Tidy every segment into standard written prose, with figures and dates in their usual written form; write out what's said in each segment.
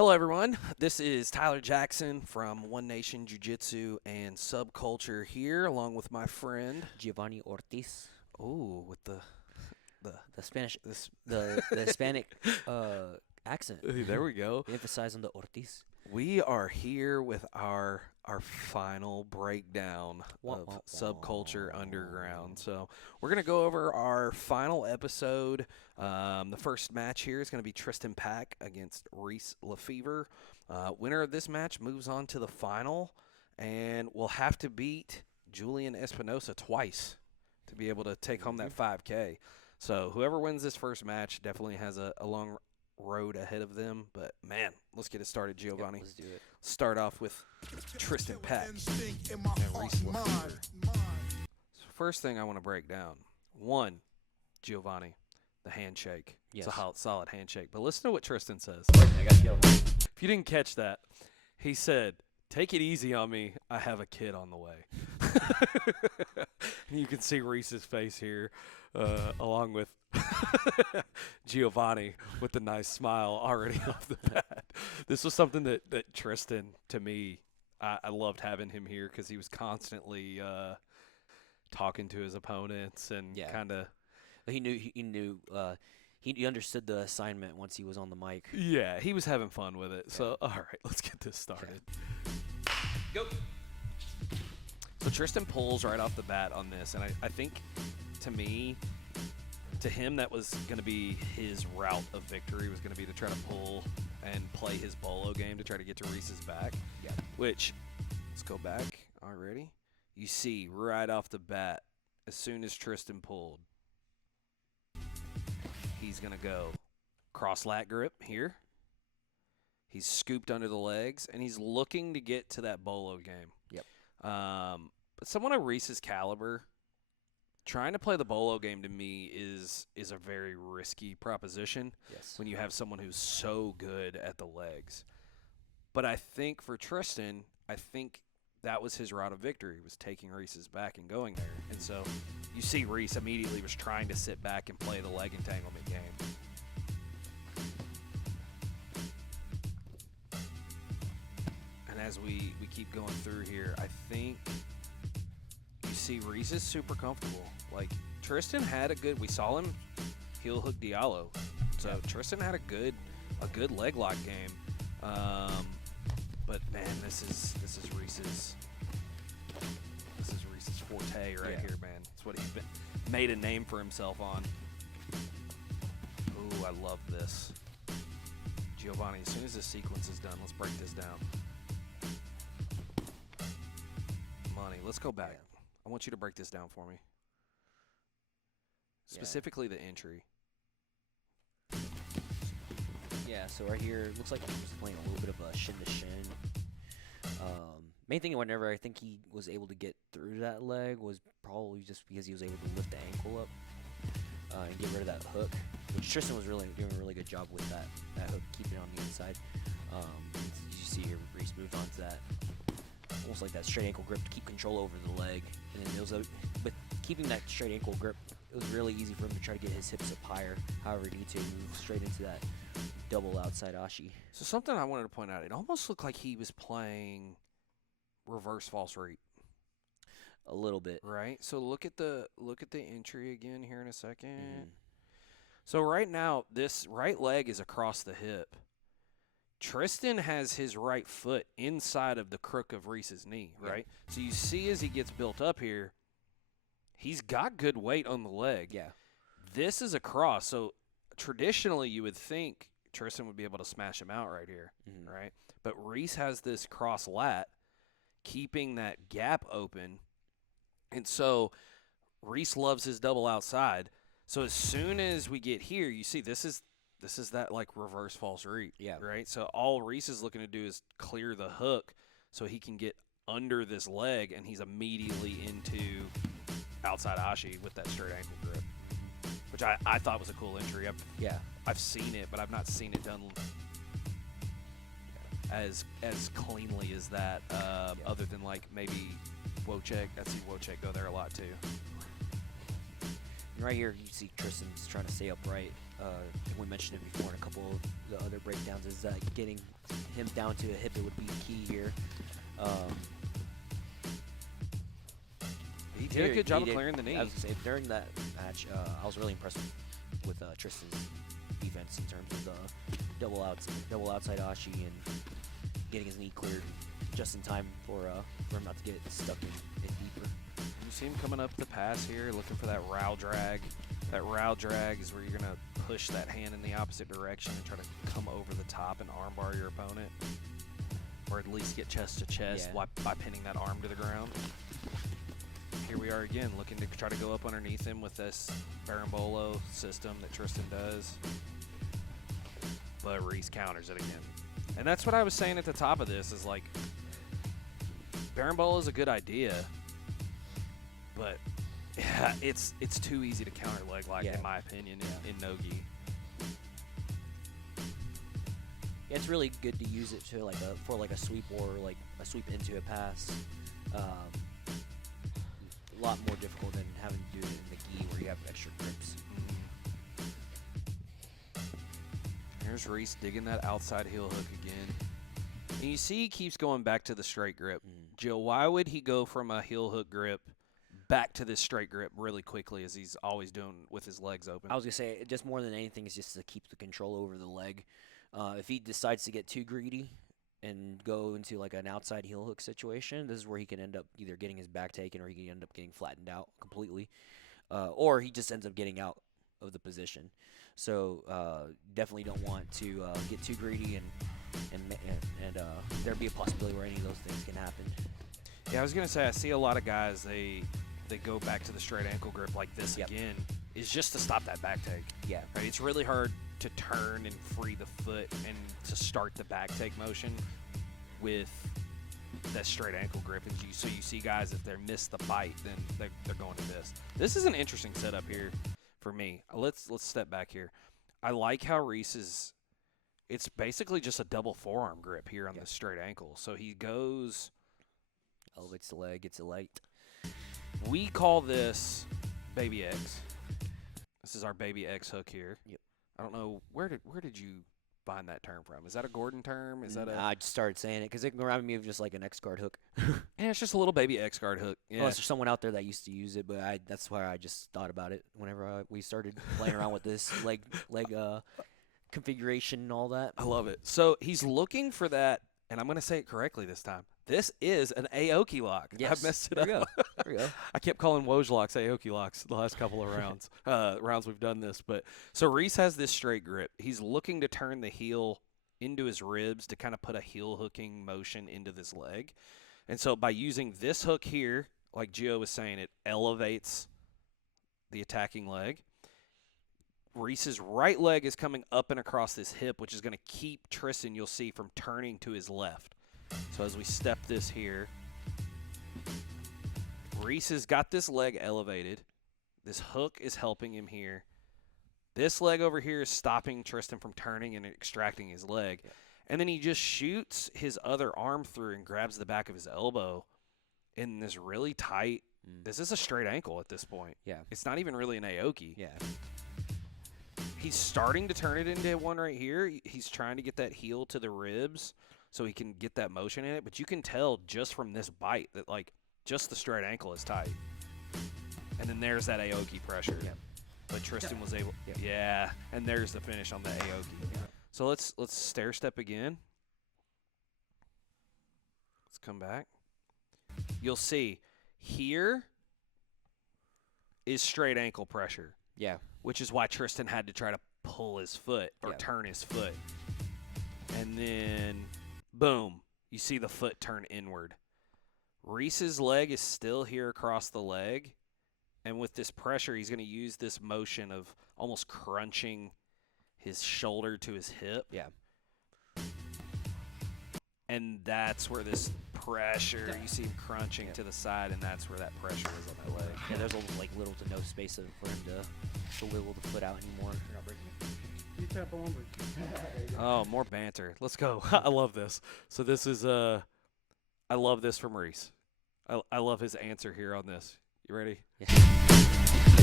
Hello, everyone. This is Tyler Jackson from One Nation Jiu Jitsu and SubCulture here, along with my friend Jeovany Ortiz. Oh, with the Spanish, the Hispanic accent. there we go. We emphasize on the Ortiz. We are here with our final breakdown of SubCulture Underground. So we're gonna go over our final episode. The first match here is gonna be Tristan Pack against Reese Lafever. Winner of this match moves on to the final, and will have to beat Jullian Espinosa twice to be able to take home that 5K. So whoever wins this first match definitely has a long road ahead of them. But, man, let's get it started, Jeovany. Yep, let's do it. Start off with Tristan Pack and Reese Lafever. So first thing I want to break down. One, Jeovany, the handshake. Yes. It's a solid handshake. But listen to what Tristan says. I got yelled. If you didn't catch that, he said, "Take it easy on me. I have a kid on the way." You can see Reese's face here, along with Jeovany with the nice smile already off the bat. This was something that Tristan, to me, I loved having him here because he was constantly talking to his opponents and kind of. He understood the assignment once he was on the mic. Yeah, he was having fun with it. So, all right, let's get this started. Go. So Tristan pulls right off the bat on this, and I think, to him, that was going to be his route of victory, was going to be to try to pull and play his bolo game to try to get to Reese's back. Yeah. Which, let's go back already. You see right off the bat, as soon as Tristan pulled, he's going to go cross lat grip here. He's scooped under the legs, and he's looking to get to that bolo game. Yep. But someone of Reese's caliber, trying to play the bolo game to me is a very risky proposition. Yes. When you have someone who's so good at the legs. But I think for Tristan, that was his route of victory, was taking Reese's back and going there. And so you see Reese immediately was trying to sit back and play the leg entanglement game. And as we keep going through here, I think you see Reese is super comfortable. Like, Tristan had we saw him heel hook Diallo. So Tristan had a good leg lock game. But man, this is Reese's forte right here, man. It's what he's made a name for himself on. Ooh, I love this. Jeovany, as soon as this sequence is done, let's break this down. Money, let's go back. Yeah. I want you to break this down for me. Specifically the entry. Yeah, so right here, it looks like he was playing a little bit of a shin-to-shin. Main thing whenever I think he was able to get through that leg was probably just because he was able to lift the ankle up and get rid of that hook, which Tristan was doing a really good job with that hook, keeping it on the inside. As you see here, Reese moved on to that, almost like that straight ankle grip to keep control over the leg. And then but keeping that straight ankle grip, it was really easy for him to try to get his hips up higher. However, he needed to move straight into that double outside ashi. So something I wanted to point out, it almost looked like he was playing reverse false reap. A little bit. Right? So look at the entry again here in a second. So right now, this right leg is across the hip. Tristan has his right foot inside of the crook of Reese's knee, right? Yeah. So you see as he gets built up here, he's got good weight on the leg. Yeah. This is a cross, so traditionally you would think Tristan would be able to smash him out right here, right? But Reese has this cross lat, keeping that gap open. And so Reese loves his double outside. So as soon as we get here, you see this is that like reverse false reap, right? So all Reese is looking to do is clear the hook so he can get under this leg, and he's immediately into outside ashi with that straight ankle grip, which I thought was a cool entry. I've seen it, but I've not seen it done as cleanly as that, other than like maybe Wojciech. I see Wojciech go there a lot too. And right here, you see Tristan's trying to stay upright. I think we mentioned it before in a couple of the other breakdowns is that getting him down to a hip it would be key here. He did a good job of clearing the knee. I was gonna say, during that match, I was really impressed with Tristan's defense in terms of the double outside ashi and getting his knee cleared just in time for him not to get stuck in deeper. You see him coming up the pass here, looking for that row drag. That row drag is where you're going to push that hand in the opposite direction and try to come over the top and armbar your opponent. Or at least get chest to chest by pinning that arm to the ground. Here we are again, looking to try to go up underneath him with this Berimbolo system that Tristan does. But Reese counters it again. And that's what I was saying at the top of this is like, Berimbolo is a good idea, but yeah, it's too easy to counter leg lock in my opinion in no-gi. Yeah, it's really good to use it to for a sweep or like a sweep into a pass. A lot more difficult than having to do it in the gi where you have extra grips. Here's Reese digging that outside heel hook again. And you see he keeps going back to the straight grip. Jill, why would he go from a heel hook grip back to this straight grip really quickly as he's always doing with his legs open? I was going to say, just more than anything, is just to keep the control over the leg. If he decides to get too greedy and go into like an outside heel hook situation, this is where he can end up either getting his back taken or he can end up getting flattened out completely. Or he just ends up getting out of the position. So definitely don't want to get too greedy and there'd be a possibility where any of those things can happen. Yeah, I was going to say, I see a lot of guys, they go back to the straight ankle grip like this again, is just to stop that back take. Yeah. Right? It's really hard to turn and free the foot and to start the back take motion with that straight ankle grip. And so you see guys, if they miss the bite, then they're going to this. This is an interesting setup here for me. Let's step back here. I like how Reese it's basically just a double forearm grip here on the straight ankle. So he goes, elevates the leg, gets it light. We call this Baby X. This is our Baby X hook here. Yep. I don't know, where did you find that term from? Is that a Gordon term? Is that I just started saying it because it reminded me of just like an X guard hook. Yeah, it's just a little Baby X guard hook. Yeah. Unless there's someone out there that used to use it, but that's why I just thought about it whenever we started playing around with this leg configuration and all that. I love it. So he's looking for that, and I'm going to say it correctly this time. This is an Aoki lock. Yes. I messed it up. There we go. I kept calling Woj locks Aoki locks the last couple of rounds we've done this. But so Reese has this straight grip. He's looking to turn the heel into his ribs to kind of put a heel hooking motion into this leg. And so by using this hook here, like Gio was saying, it elevates the attacking leg. Reese's right leg is coming up and across this hip, which is going to keep Tristan, you'll see, from turning to his left. So as we step this here, Reese has got this leg elevated. This hook is helping him here. This leg over here is stopping Tristan from turning and extracting his leg. Yeah. And then he just shoots his other arm through and grabs the back of his elbow in this really tight. This is a straight ankle at this point. Yeah. It's not even really an Aoki. Yeah. He's starting to turn it into one right here. He's trying to get that heel to the ribs so he can get that motion in it. But you can tell just from this bite that, like, just the straight ankle is tight. And then there's that Aoki pressure. Yeah. But Tristan was able. Yeah. And there's the finish on the Aoki. Yeah. So let's stair step again. Let's come back. You'll see here is straight ankle pressure. Yeah. Which is why Tristan had to try to pull his foot or turn his foot. And then, boom, you see the foot turn inward. Reese's leg is still here across the leg. And with this pressure, he's going to use this motion of almost crunching his shoulder to his hip. Yeah. And that's where this pressure, you see him crunching to the side, and that's where that pressure is on that leg. Yeah, there's little to no space for him to wiggle the foot out anymore. Oh, more banter. Let's go. I love this. So this is, I love this from Reese. I love his answer here on this. You ready? Yeah.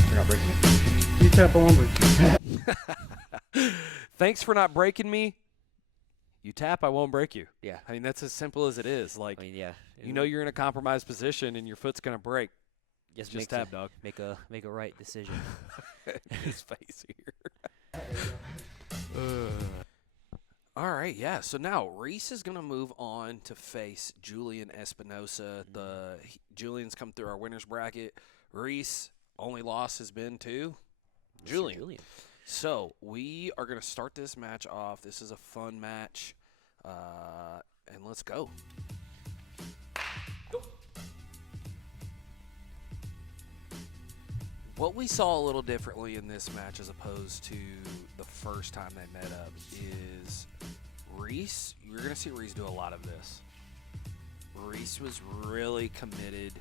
We're not breaking it. You tap, I won't break you. Thanks for not breaking me. You tap, I won't break you. Yeah. I mean, that's as simple as it is. Like, I mean, yeah. you know you're in a compromised position and your foot's going to break. Just tap, dog. Make a right decision. His face here. All right, yeah. So now Reese is going to move on to face Jullian Espinosa. Jullian's come through our winners bracket. Reese, only loss has been to Jullian. So we are going to start this match off. This is a fun match, and let's go. What we saw a little differently in this match as opposed to the first time they met up is Reese. You're going to see Reese do a lot of this. Reese was really committed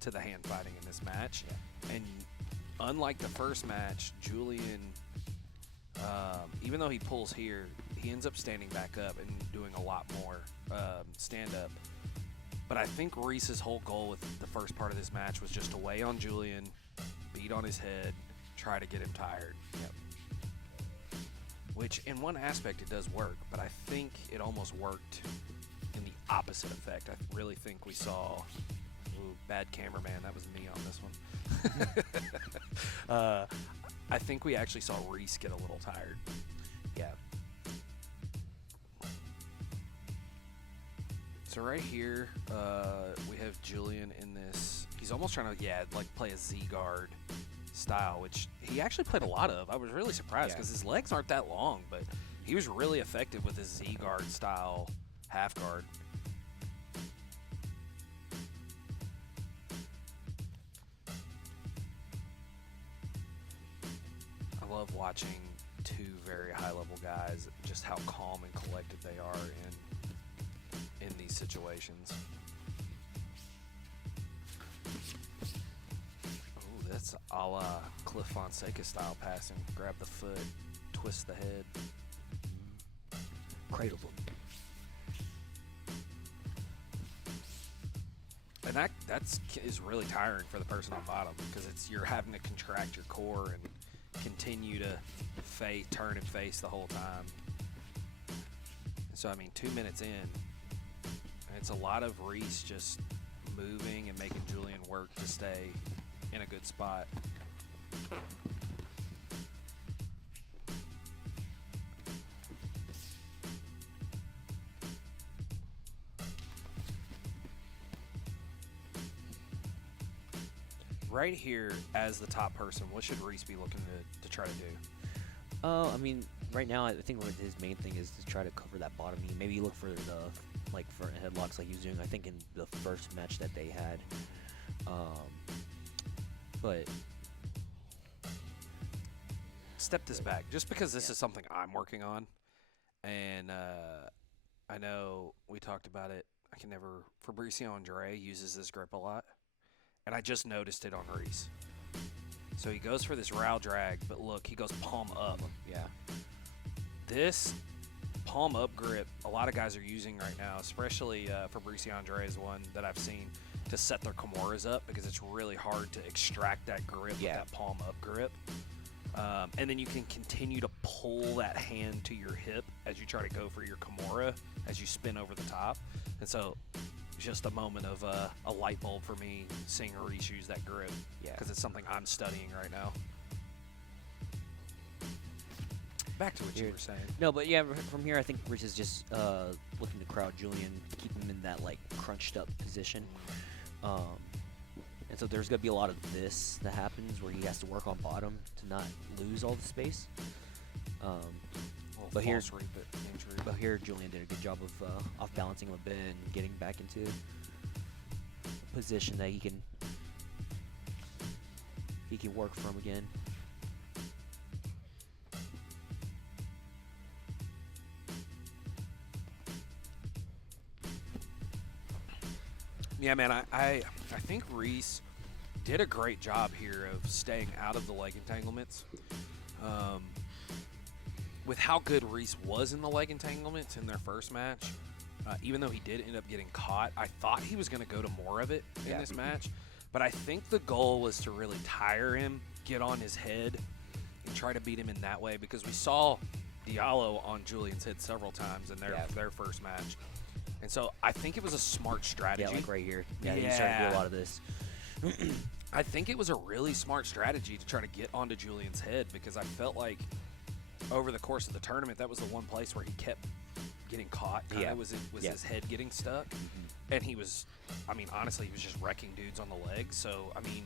to the hand fighting in this match. Yeah. And unlike the first match, Jullian, even though he pulls here, he ends up standing back up and doing a lot more stand-up. But I think Reese's whole goal with the first part of this match was just to weigh on Jullian, beat on his head, try to get him tired. Yep. Which, in one aspect, it does work, but I think it almost worked in the opposite effect. I really think we saw, bad cameraman, that was me on this one. I think we actually saw Reese get a little tired. Yeah. So right here, we have Jullian in this. He's almost trying to, play a Z-guard style, which he actually played a lot of. I was really surprised because his legs aren't that long, but he was really effective with his Z-guard style half guard. I love watching two very high-level guys, just how calm and collected they are in these situations. Oh, that's a la Cliff Fonseca style passing. Grab the foot, twist the head. Cradle him. And that is really tiring for the person on bottom because you're having to contract your core and continue to turn and face the whole time. So, I mean, 2 minutes in, and it's a lot of Reese just moving and making Jullian work to stay in a good spot. Right here, as the top person, what should Reese be looking to try to do? I mean, right now, I think his main thing is to try to cover that bottom knee. Maybe look for the front headlocks like he was doing, I think, in the first match that they had. But step this back, just because this is something I'm working on, and I know we talked about it. Fabricio Andre uses this grip a lot, and I just noticed it on Reese. So he goes for this row drag, but look, he goes palm up. Yeah. This palm up grip, a lot of guys are using right now, especially Fabricio Andre is one that I've seen to set their Kimuras up because it's really hard to extract that grip with that palm up grip. And then you can continue to pull that hand to your hip as you try to go for your Kimura as you spin over the top. And so just a moment of a light bulb for me seeing Reese use that grip because it's something I'm studying right now. Back to what you were saying. No, but yeah, from here I think Reese is just looking to crowd Jullian, keep him in that crunched up position. And so there's going to be a lot of this that happens where he has to work on bottom to not lose all the space. But here Jullian did a good job of off balancing him a bit and getting back into a position that he can work from again. Yeah, man, I think Reese did a great job here of staying out of the leg entanglements. With how good Reese was in the leg entanglements in their first match, even though he did end up getting caught, I thought he was going to go to more of it in this match. But I think the goal was to really tire him, get on his head, and try to beat him in that way, because we saw Diallo on Jullian's head several times in their first match. And so I think it was a smart strategy. Yeah, like right here. Yeah, he's starting to do a lot of this. I think it was a really smart strategy to try to get onto Jullian's head, because I felt like over the course of the tournament, that was the one place where he kept getting caught. Was his head getting stuck. And he was, I mean, honestly, he was just wrecking dudes on the legs. So, I mean,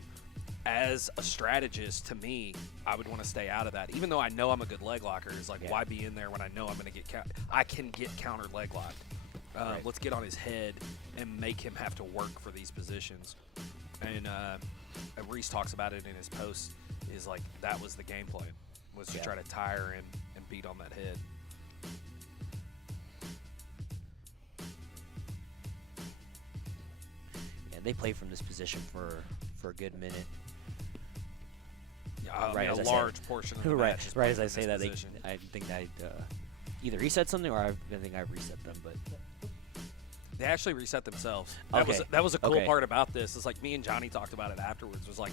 as a strategist, to me, I would want to stay out of that. Even though I know I'm a good leg locker, it's like, why be in there when I know I'm going to get I can get countered leg locked. Let's get on his head and make him have to work for these positions. And Reese talks about it in his post, is like that was the game plan, was to try to tire and beat on that head. Yeah, they played from this position for a good minute. Yeah, right, a large portion of the match. Right as I say that, I think that either reset something or I think I reset them, but. They actually reset themselves. That was a cool part about this. It's like me and Johnny talked about it afterwards. It was like,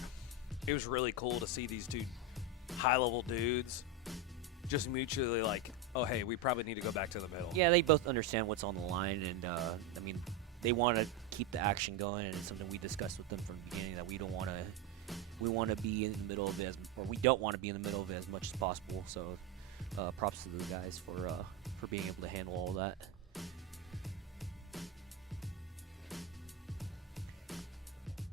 it was really cool to see these two high-level dudes just mutually like, oh, hey, we probably need to go back to the middle. Yeah, they both understand what's on the line, and I mean, they want to keep the action going, and it's something we discussed with them from the beginning, that we want to be in the middle of it, or we don't want to be in the middle of it as much as possible. So, props to those guys for being able to handle all that.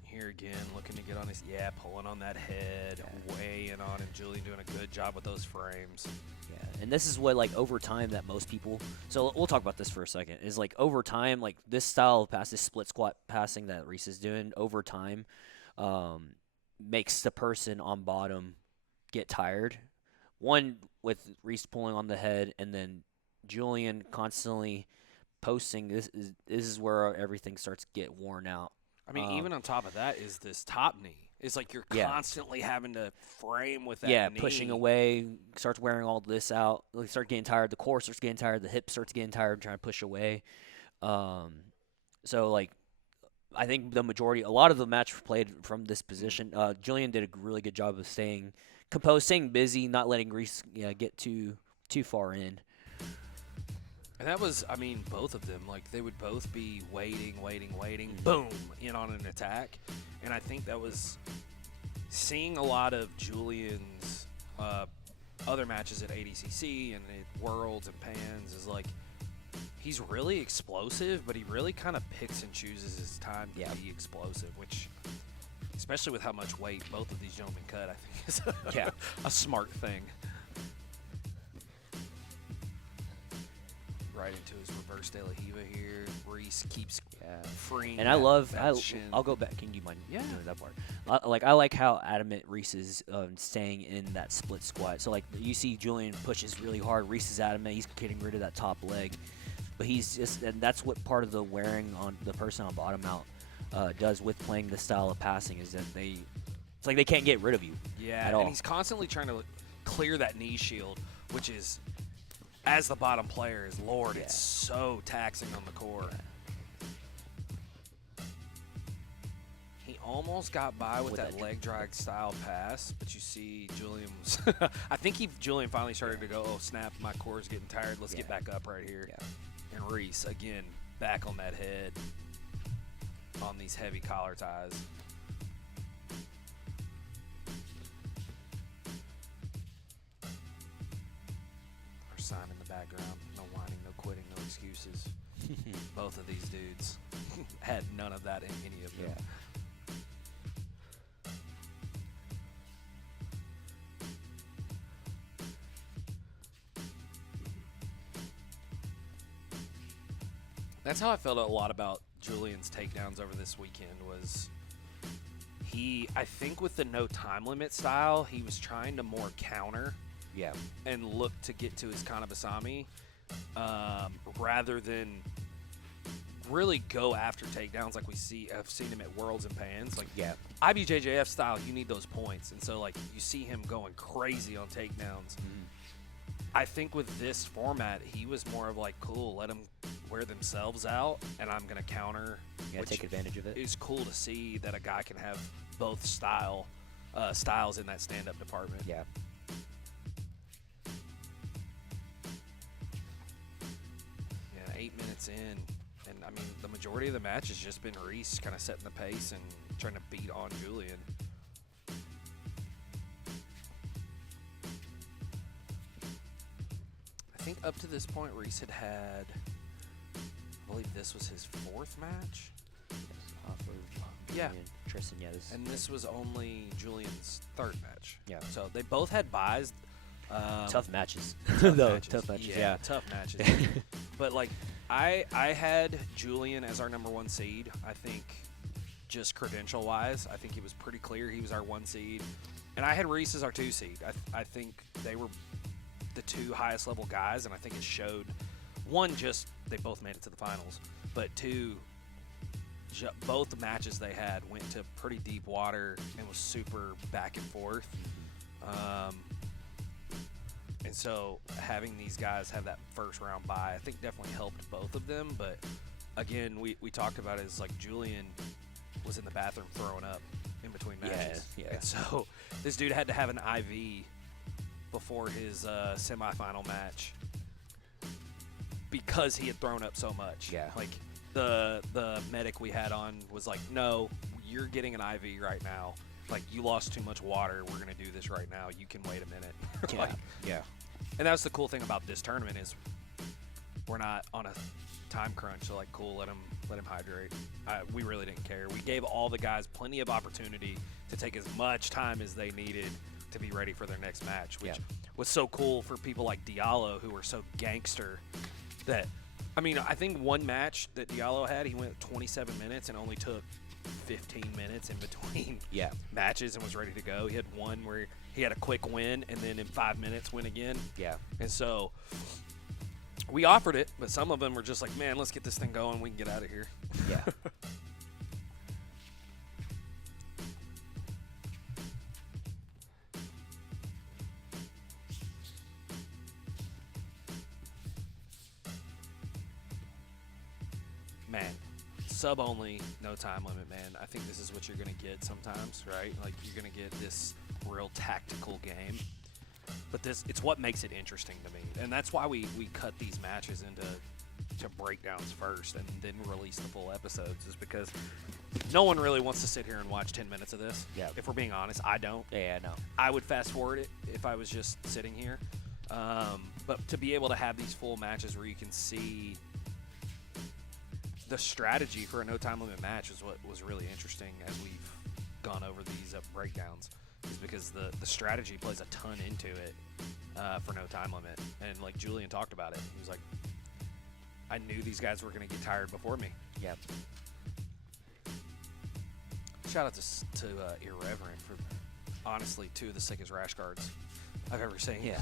Here again, looking to get on his, pulling on that head, weighing on him. Jullian doing a good job with those frames. Yeah, and this is what, like, over time that most people, so we'll talk about this for a second, is like over time, like this style of pass, this split squat passing that Reese is doing over time makes the person on bottom get tired. One, with Reese pulling on the head, and then Jullian constantly posting. This is where everything starts to get worn out. I mean, even on top of that is this top knee. It's like you're constantly having to frame with that knee. Pushing away, starts wearing all this out. Like, start getting tired. The core starts getting tired. The hip starts getting tired, trying to push away. So, like, I think a lot of the match played from this position. Jullian did a really good job of staying composed, staying busy, not letting Reese get too far in. And that was, I mean, both of them, like, they would both be waiting, boom, in on an attack. And I think that was seeing a lot of Jullian's other matches at ADCC and at Worlds and Pans is like, he's really explosive, but he really kind of picks and chooses his time to be explosive, which, especially with how much weight both of these gentlemen cut, I think is a smart thing. Right into his reverse De La Hiva here. Reese keeps freeing. And I'll go back. Can you mind doing that part? I like how adamant Reese is staying in that split squat. So, like, you see Jullian pushes really hard. Reese is adamant. He's getting rid of that top leg. But and that's what part of the wearing on the person on bottom out does with playing the style of passing, is that it's like they can't get rid of you. Yeah, at all. And he's constantly trying to clear that knee shield, which is, as the bottom player, is it's so taxing on the core. Yeah. He almost got by with that leg drag style pass, but you see Jullian was I think Jullian finally started to go, oh snap, my core's getting tired, let's get back up right here. Yeah. And Reese, again, back on that head on these heavy collar ties. Sign in the background. No whining, no quitting, no excuses. Both of these dudes had none of that in any of them. Yeah. That's how I felt a lot about Jullian's takedowns over this weekend. Was I think with the no time limit style, he was trying to more counter. Yeah. And look to get to his Kanabasami rather than really go after takedowns like I've seen him at Worlds and Pans. Like, IBJJF style, you need those points. And so, like, you see him going crazy on takedowns. I think with this format, he was more of like, cool, let them wear themselves out, and I'm going to counter. Yeah, take advantage of it. It's cool to see that a guy can have both styles in that stand-up department. Yeah. 8 minutes in, and I mean the majority of the match has just been Reese kind of setting the pace and trying to beat on Jullian. I think up to this point Reese had, I believe this was his 4th match. Off of Yeah. Tristan, yeah. And this was only Julian's 3rd match. Yeah. So they both had buys. Tough matches. Tough Though, matches. tough matches, yeah. Tough matches. But, like, I had Jullian as our number 1 seed. I think just credential-wise, I think it was pretty clear he was our 1 seed. And I had Reese as our 2 seed. I think they were the 2 highest level guys, and I think it showed. 1, just they both made it to the finals. But 2, both the matches they had went to pretty deep water and was super back and forth. And so having these guys have that first round bye, I think definitely helped both of them. But again, we talked about it as like Jullian was in the bathroom throwing up in between matches. Yeah. And so this dude had to have an IV before his semifinal match because he had thrown up so much. Yeah. Like the medic we had on was like, no, you're getting an IV right now. Like, you lost too much water. We're going to do this right now. You can wait a minute. Yeah. Like, yeah. and that's the cool thing about this tournament is we're not on a time crunch. So, like, cool, let him hydrate. We really didn't care. We gave all the guys plenty of opportunity to take as much time as they needed to be ready for their next match, which was so cool for people like Diallo, who were so gangster that, I mean, I think one match that Diallo had, he went 27 minutes and only took 15 minutes in between matches and was ready to go. He had one where he had a quick win and then in 5 minutes win again. Yeah. And so we offered it, but some of them were just like, man, let's get this thing going. We can get out of here. Yeah. Man, sub only, no time limit, man. I think this is what you're going to get sometimes, right? Like, you're going to get this real tactical game. But it's what makes it interesting to me. And that's why we cut these matches into breakdowns first and then release the full episodes, is because no one really wants to sit here and watch 10 minutes of this. Yeah. If we're being honest, I don't. Yeah, no. I would fast forward it if I was just sitting here. But to be able to have these full matches where you can see the strategy for a no time limit match is what was really interesting as we've gone over these breakdowns, is because the strategy plays a ton into it for no time limit. And like Jullian talked about it, he was like, I knew these guys were going to get tired before me. Yep. Shout out to Irreverent for honestly 2 of the sickest rash guards I've ever seen. Yeah.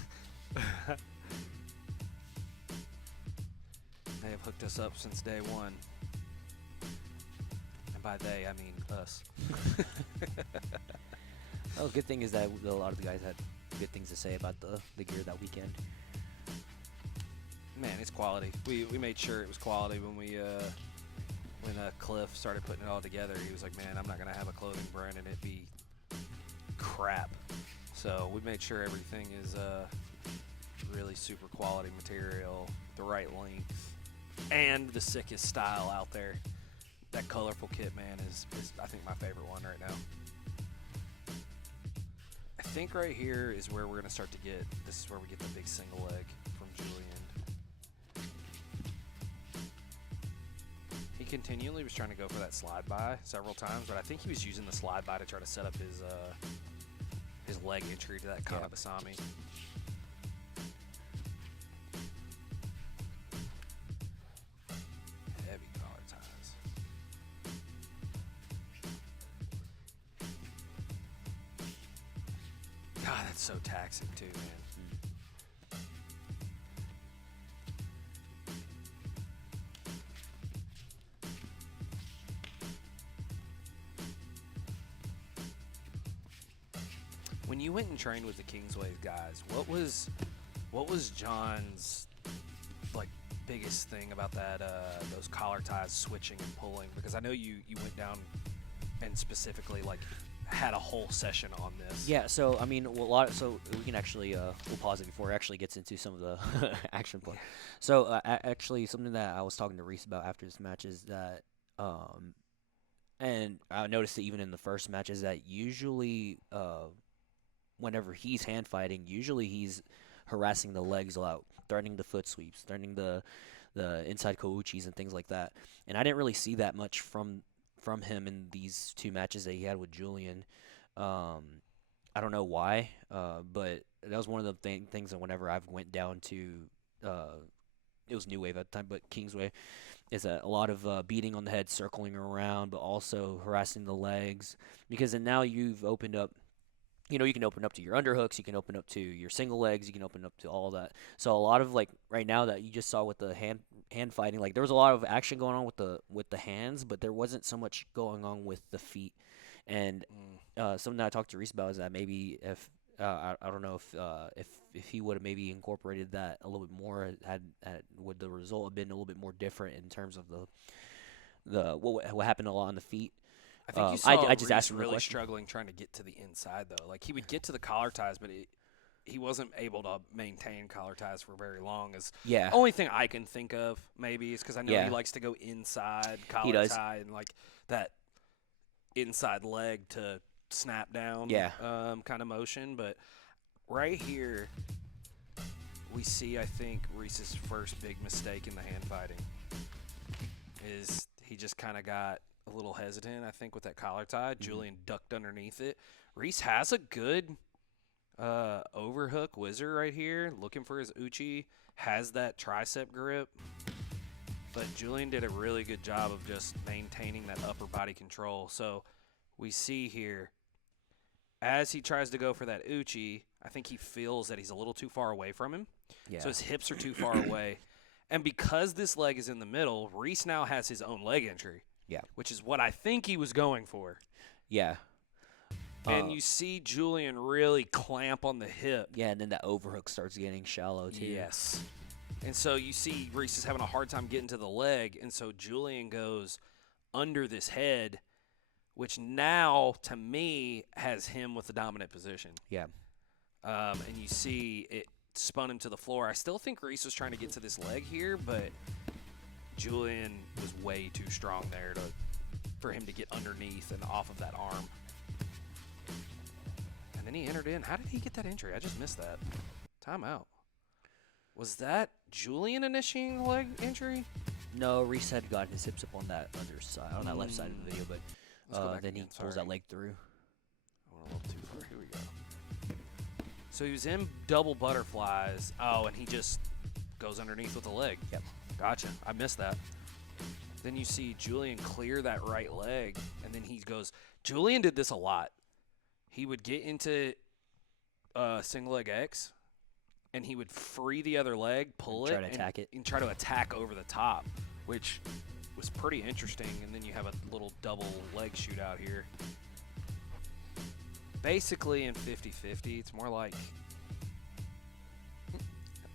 They have hooked us up since day one. And by they, I mean us. Well, good thing is that a lot of the guys had good things to say about the gear that weekend. Man, it's quality. We made sure it was quality when Cliff started putting it all together. He was like, man, I'm not going to have a clothing brand and it be crap. So we made sure everything is really super quality material, the right length, and the sickest style out there. That colorful kit, man, is I think my favorite one right now. I think right here is where we're going to start to get, this is where we get the big single leg from Jullian. He continually was trying to go for that slide by several times, but I think he was using the slide by to try to set up his leg entry to that Kana Basami. Heavy collar ties. God, that's so taxing too, man. When you went and trained with the Kingsway guys, what was John's like biggest thing about that those collar ties switching and pulling? Because I know you went down and specifically like had a whole session on this. Yeah, so I mean, so we can actually we'll pause it before it actually gets into some of the action play. So actually, something that I was talking to Reese about after this match is that, and I noticed that even in the first match is that usually, whenever he's hand fighting, usually he's harassing the legs a lot, threatening the foot sweeps, threatening the inside kouchis and things like that. And I didn't really see that much from him in these 2 matches that he had with Jullian. I don't know why, but that was one of the things that whenever I went down to, it was New Wave at the time, but Kingsway, is a lot of beating on the head, circling around, but also harassing the legs. Because then now you've opened up, you can open up to your underhooks, you can open up to your single legs, you can open up to all that. So a lot of, like, right now that you just saw with the hand fighting, like, there was a lot of action going on with the hands, but there wasn't so much going on with the feet. And something that I talked to Reese about is that maybe if I don't know if he would have maybe incorporated that a little bit more, would the result have been a little bit more different in terms of what happened a lot on the feet. I think you saw I just Reese asked him the really question. struggling trying to get to the inside, though. Like, he would get to the collar ties, but he wasn't able to maintain collar ties for very long. Yeah. Only thing I can think of, maybe, is because I know Yeah. he likes to go inside He collar does. tie and, like, that inside leg to snap down Yeah. kind of motion. But right here, we see, I think, Reese's first big mistake in the hand fighting is he just kind of got a little hesitant, I think, with that collar tie. Jullian ducked underneath it. Reese has a good overhook whizzer right here, looking for his uchi, has that tricep grip. But Jullian did a really good job of just maintaining that upper body control. So we see here, as he tries to go for that uchi, I think he feels that he's a little too far away from him. Yeah. So his hips are too far away. And because this leg is in the middle, Reese now has his own leg entry. Yeah. Which is what I think he was going for. Yeah. And you see Jullian really clamp on the hip. Yeah, and then that overhook starts getting shallow too. Yes. And so you see Reese is having a hard time getting to the leg, and so Jullian goes under this head, which now, to me, has him with the dominant position. Yeah. And you see it spun him to the floor. I still think Reese was trying to get to this leg here, but Jullian was way too strong there for him to get underneath and off of that arm. And then he entered in. How did he get that entry? I just missed that. Timeout. Was that Jullian initiating the leg entry? No, Reese had gotten his hips up on that underside, on that left side of the video, Let's go but back then again, he pulls sorry. that leg through. I went a little too far. Here we go. So he was in double butterflies. Oh, and he just goes underneath with the leg. Yep. Gotcha. I missed that. Then you see Jullian clear that right leg, and then he goes. Jullian did this a lot. He would get into single leg X, and he would free the other leg, pull And it, try to attack it. and try to attack over the top, which was pretty interesting. And then you have a little double leg shootout here. Basically in 50-50, it's more like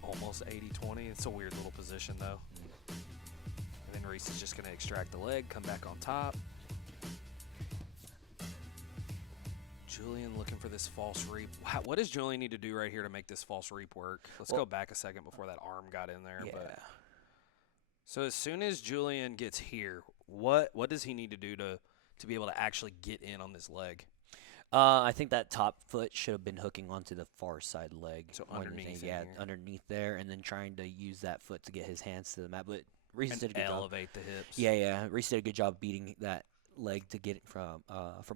almost 80-20. It's a weird little position, though. And then Reese is just going to extract the leg, come back on top. Jullian looking for this false reap. What does Jullian need to do right here to make this false reap work? Let's go back a second before that arm got in there. Yeah. But so as soon as Jullian gets here, what does he need to do to be able to actually get in on this leg? I think that top foot should have been hooking onto the far side leg. So more than underneath anything. in Yeah, here. underneath there, and then trying to use that foot to get his hands to the mat. But Reese did a And good job. elevate the hips. Yeah. Reese did a good job beating that leg to get it from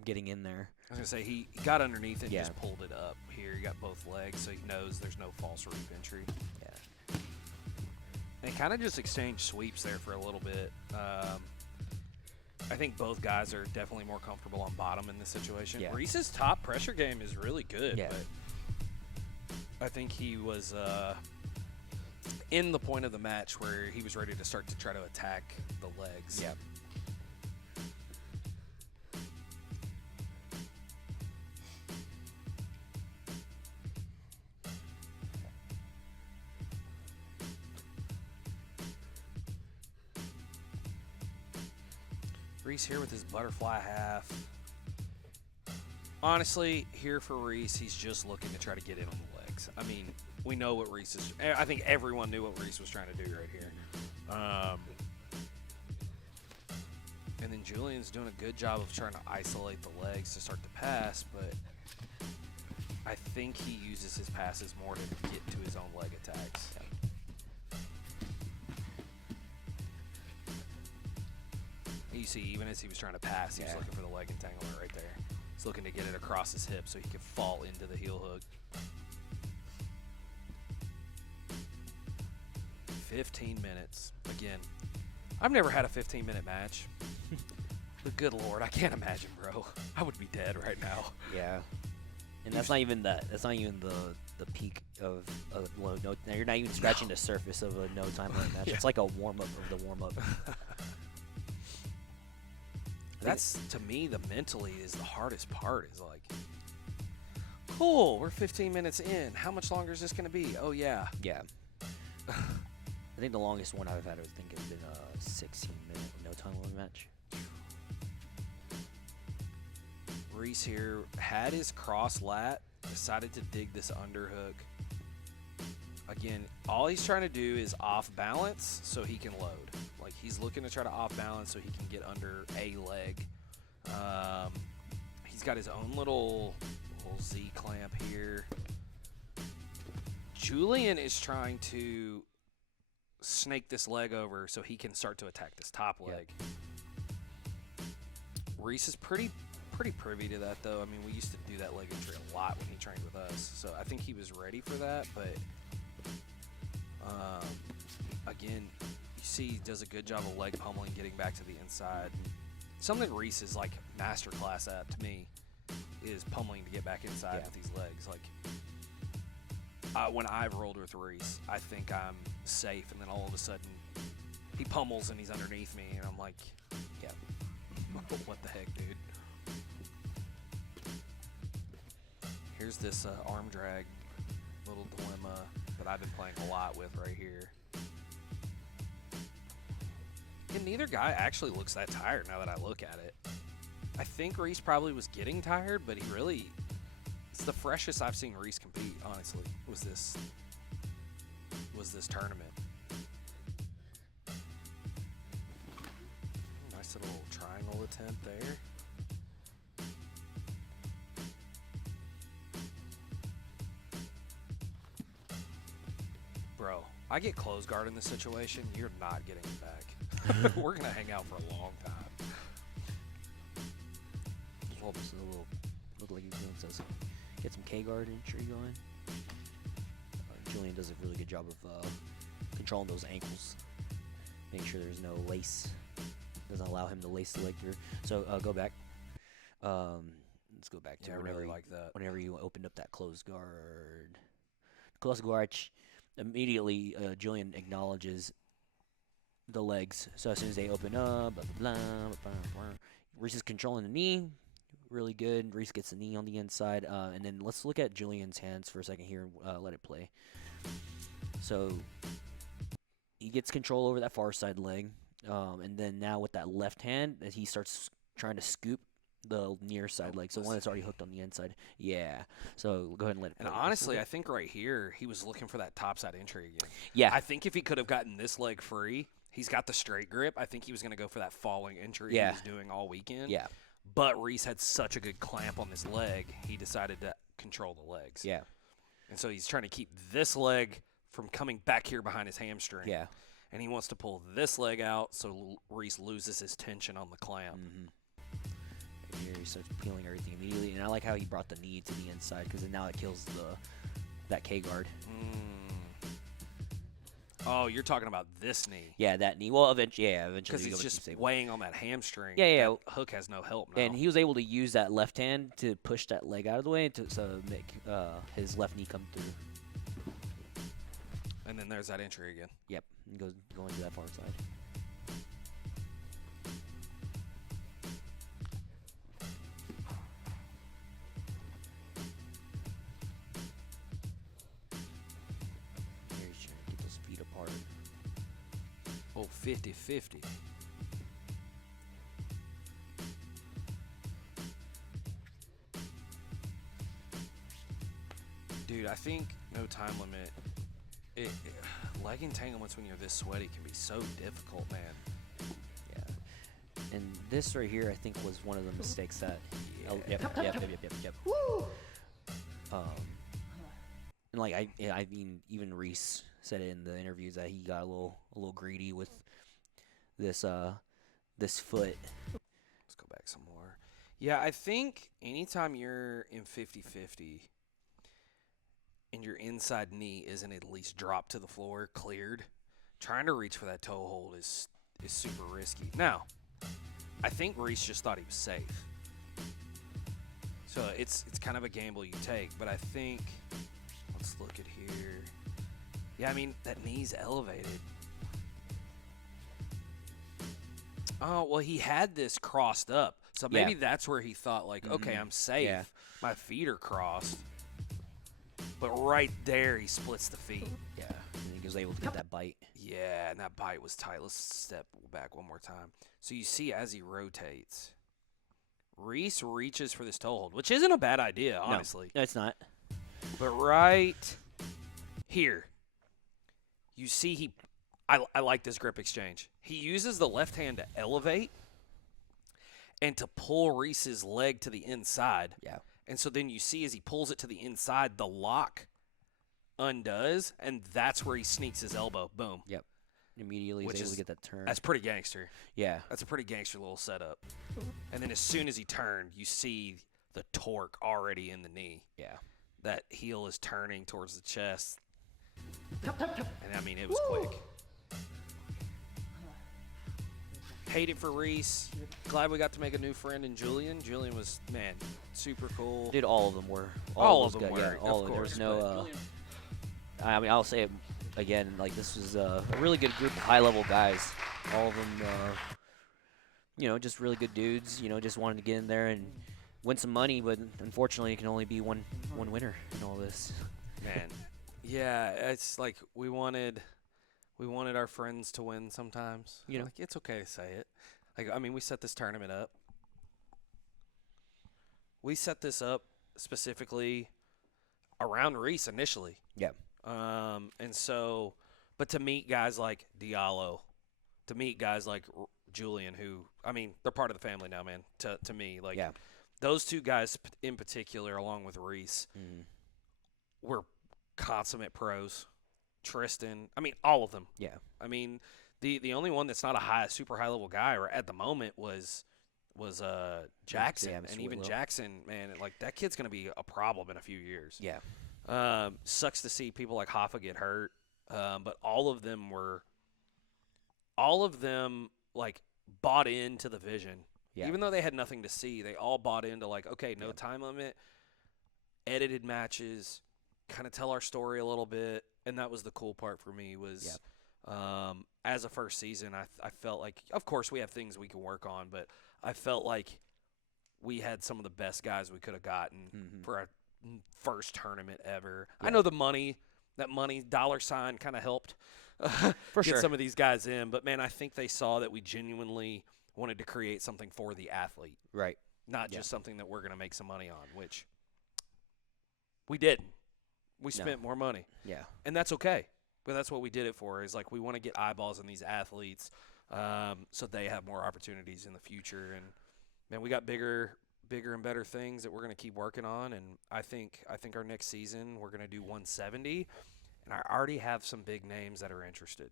getting in there. I was going to say, he got underneath it and Yeah. just pulled it up. Here, he got both legs, so he knows there's no false reap entry. Yeah. And kind of just exchanged sweeps there for a little bit. I think both guys are definitely more comfortable on bottom in this situation. Yeah. Reese's top pressure game is really good. Yeah. But I think he was in the point of the match where he was ready to start to try to attack the legs. Yeah. Reese here with his butterfly half. Honestly, here for Reese, he's just looking to try to get in on the legs. I mean, we know what Reese is. I think everyone knew what Reese was trying to do right here. And then Jullian's doing a good job of trying to isolate the legs to start the pass, but I think he uses his passes more to get to his own leg attacks. You see, even as he was trying to pass, he was looking for the leg entanglement right there. He's looking to get it across his hip so he could fall into the heel hook. 15 minutes. Again, I've never had a 15-minute match. But good Lord, I can't imagine, bro. I would be dead right now. Yeah. And that's not even that. That's not even the peak of a low no. You're not even scratching the surface of a no time limit match. It's like a warm up of the warm up. That's, to me, the mentally is the hardest part. Is like, cool, we're 15 minutes in. How much longer is this going to be? Oh, yeah. Yeah. I think the longest one I've had, I think, has been a 16-minute no time limit match. Reese here had his cross lat, decided to dig this underhook. Again, all he's trying to do is off balance so he can load. Like, he's looking to try to off balance so he can get under a leg. He's got his own little Z clamp here. Jullian is trying to snake this leg over so he can start to attack this top leg. Reese is pretty privy to that, though. I mean, we used to do that leg entry a lot when he trained with us, so I think he was ready for that. But again, you see he does a good job of leg pummeling, getting back to the inside. Something Reese is like masterclass at, to me, is pummeling to get back inside with these legs. Like, when I've rolled with Reese, I think I'm safe, and then all of a sudden he pummels and he's underneath me, and I'm like, yeah, what the heck, dude? Here's this arm drag little dilemma that I've been playing a lot with right here. And neither guy actually looks that tired now that I look at it. I think Reese probably was getting tired, but he really, it's the freshest I've seen Reese compete, honestly, was this tournament. Nice little triangle attempt there. Bro, I get close guard in this situation, you're not getting it back. We're going to hang out for a long time. Well, this is a little, look like he's doing so. Get some K-guard entry going. Jullian does a really good job of controlling those ankles. Make sure there's no lace. Doesn't allow him to lace the leg through. So go back. Let's go back to really like that. Whenever you opened up that closed guard. Closed guard, immediately Jullian acknowledges the legs. So as soon as they open up, blah, blah, blah, blah, Reese is controlling the knee. Really good. Reese gets the knee on the inside. And then let's look at Jullian's hands for a second here and let it play. So he gets control over that far side leg. And then now with that left hand, as he starts trying to scoop the near side leg. So one that's already hooked on the inside. Yeah. So go ahead and let it play. And honestly, I think right here, he was looking for that topside entry again. Yeah. I think if he could have gotten this leg free, he's got the straight grip. I think he was going to go for that falling entry he was doing all weekend. Yeah. But Reese had such a good clamp on this leg, he decided to control the legs. Yeah. And so he's trying to keep this leg from coming back here behind his hamstring. Yeah. And he wants to pull this leg out so Reese loses his tension on the clamp. Mm-hmm. Here he starts peeling everything immediately, and I like how he brought the knee to the inside because now it kills that K guard. Oh, you're talking about this knee? Yeah, that knee. Well, eventually. Because he's just weighing on that hamstring. Yeah. That hook has no help now. And he was able to use that left hand to push that leg out of the way to make his left knee come through. And then there's that entry again. Yep, and going to that far side. Oh, 50-50. Dude, I think no time limit. Leg entanglements when you're this sweaty can be so difficult, man. Yeah. And this right here, I think, was one of the mistakes that. Yeah. Oh, yep. And like I mean, even Reese said it in the interviews that he got a little greedy with this foot. Let's go back some more. Yeah, I think anytime you're in 50-50 and your inside knee isn't at least dropped to the floor, cleared, trying to reach for that toe hold is super risky. Now, I think Reese just thought he was safe. So it's kind of a gamble you take, but I think, let's look at here. Yeah, I mean, that knee's elevated. Oh, well, he had this crossed up. So maybe that's where he thought, like, okay, I'm safe. Yeah. My feet are crossed. But right there, he splits the feet. Yeah. And he was able to get that bite. Yeah, and that bite was tight. Let's step back one more time. So you see as he rotates, Reese reaches for this toe hold, which isn't a bad idea, honestly. No, it's not. But right here, you see I like this grip exchange. He uses the left hand to elevate and to pull Reese's leg to the inside. Yeah. And so then you see as he pulls it to the inside, the lock undoes, and that's where he sneaks his elbow. Boom. Yep. Immediately he's able to get that turn. That's pretty gangster. Yeah. That's a pretty gangster little setup. And then as soon as he turned, you see the torque already in the knee. Yeah. That heel is turning towards the chest. And I mean, it was quick. Hate it for Reese. Glad we got to make a new friend in Jullian. Jullian was, man, super cool. Dude, all of them were. All of those them guys, were, Yeah, all of of them. There was course, no. I mean, I'll say it again. Like, this was a really good group of high-level guys. All of them, just really good dudes. Just wanted to get in there and win some money, but unfortunately, it can only be one winner in all this. Man, yeah, it's like we wanted our friends to win sometimes. Like, it's okay to say it. Like, I mean, we set this tournament up. We set this up specifically around Reese initially. Yeah. And so, but to meet guys like Diallo, to meet guys like Jullian, who, I mean, they're part of the family now, man, to me. Like, those two guys in particular, along with Reese, were consummate pros. Tristan, I mean, all of them. Yeah. I mean, the only one that's not a super high level guy or at the moment was Jackson, and even Jackson, man, like that kid's gonna be a problem in a few years. Yeah. Sucks to see people like Hoffa get hurt, but all of them like bought into the vision. Yeah. Even though they had nothing to see, they all bought into like, okay, no time limit, edited matches, kind of tell our story a little bit. And that was the cool part for me was as a first season, I felt like, of course, we have things we can work on, but I felt like we had some of the best guys we could have gotten for a first tournament ever. I know that money dollar sign kind of helped get some of these guys in, but, man, I think they saw that we genuinely wanted to create something for the athlete. Right. Not just something that we're going to make some money on, which we didn't. We spent more money. Yeah. And that's okay. But that's what we did it for, is like we want to get eyeballs on these athletes so they have more opportunities in the future. And, man, we got bigger and better things that we're going to keep working on. And I think our next season we're going to do 170. And I already have some big names that are interested.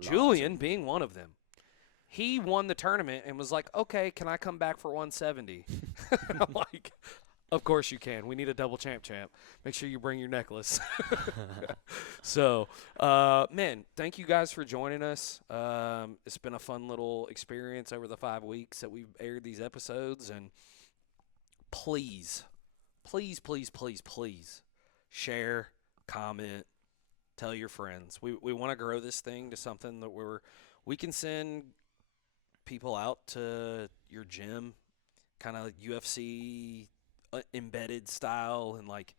Jullian being one of them. He won the tournament and was like, okay, can I come back for 170? I'm like, of course you can. We need a double champ. Make sure you bring your necklace. So, man, thank you guys for joining us. It's been a fun little experience over the 5 weeks that we've aired these episodes. And please share, comment, tell your friends. We want to grow this thing to something that we can send people out to your gym, kind of UFC embedded style, and like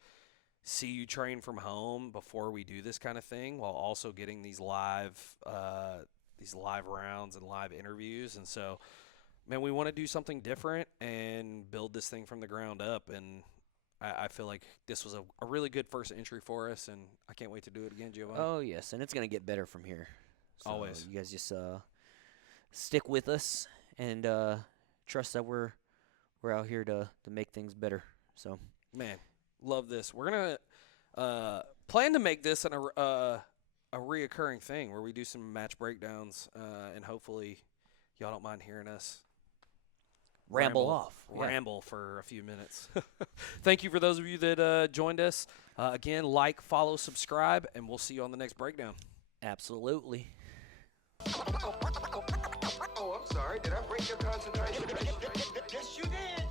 see you train from home before we do this kind of thing, while also getting these live rounds and live interviews. And so, man, we want to do something different and build this thing from the ground up. And I feel like this was a really good first entry for us, and I can't wait to do it again, Jeovany. Oh, yes, and it's going to get better from here. So Always. You guys just stick with us and trust that we're out here to make things better. So, Man, love this. We're going to plan to make this a reoccurring thing where we do some match breakdowns, and hopefully y'all don't mind hearing us ramble for a few minutes. Thank you for those of you that joined us. Again, like, follow, subscribe, and we'll see you on the next breakdown. Absolutely. Oh, I'm sorry. Did I break your concentration? Yes, you did.